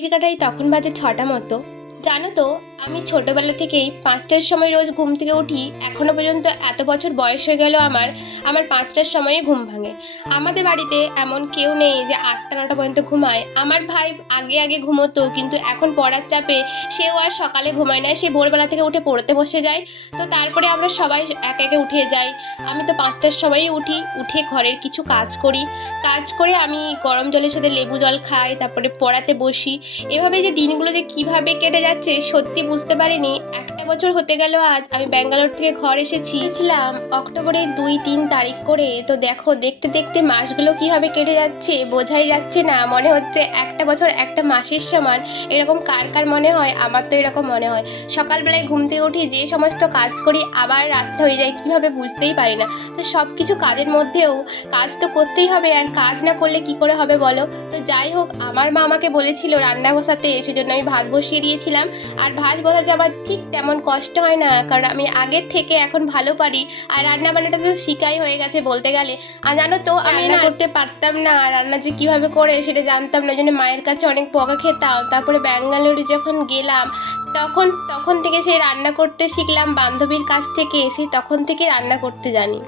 ঘড়ির কাঁটায় তখন বাজে ৬টা মতো। জানো তো, আমি ছোটবেলা থেকেই ৫টার সময় রোজ ঘুম থেকে উঠি। এখনো পর্যন্ত এত বছর বয়স হয়ে গেল আমার, আমার ৫টার সময়ে ঘুম ভাঙে। আমাদের বাড়িতে এমন কেউ নেই যে ৮টা ৯টা পর্যন্ত ঘুমায়। আমার ভাই আগে আগে ঘুমোতো, কিন্তু এখন পড়ার চাপে সেও আর সকালে ঘুমায় না, সে ভোরবেলা থেকে উঠে পড়তে বসে যায়। তো তারপরে আমরা সবাই একে একে উঠে যাই। আমি তো ৫টার সময়ই উঠি, উঠে ঘরের কিছু কাজ করি। কাজ করে আমি গরম জলের সাথে লেবু জল খাই, তারপরে পড়াতে বসি। এভাবে যে দিনগুলো যে কিভাবে কেটে যাচ্ছে সত্যি বুঝতে পারিনি। একটা বছর হতে গেল আজ আমি ব্যাঙ্গালোর থেকে ঘর এসেছিলাম অক্টোবরের ২-৩ তারিখ করে। তো দেখো, দেখতে দেখতে মাসগুলো কিভাবে কেটে যাচ্ছে বোঝাই যাচ্ছে না। মনে হচ্ছে একটা বছর একটা মাসের সমান। এরকম কার কার মনে হয়? আমার তো এরকম মনে হয়। সকালবেলায় ঘুম থেকে উঠি, যে সমস্ত কাজ করি, আবার রাত্রে হয়ে যায় কিভাবে বুঝতেই পারি না। তো সব কিছু কাজের মধ্যেও কাজ তো করতেই হবে, আর কাজ না করলে কি করে হবে বলো? তো যাই হোক, আমার মা আমাকে বলেছিল রান্না বসাতে, সেজন্য আমি ভাত বসিয়ে দিয়েছিলাম। আর ভাত বসাতে আমার ঠিক তেমন কষ্ট হয় না, কারণ আমি আগের থেকে এখন ভালো পারি। আর রান্না বান্নাটা তো শিখাই হয়ে গেছে বলতে গেলে। আর জানো তো, আমি রান্না করতে পারতাম না, রান্না যে কীভাবে করে সেটা জানতাম না, ওই জন্য মায়ের কাছে অনেক বকা খেতাম। তারপরে ব্যাঙ্গালোরে যখন গেলাম তখন তখন থেকে সেই রান্না করতে শিখলাম বান্ধবীর কাছ থেকে, এসে তখন থেকে রান্না করতে জানি।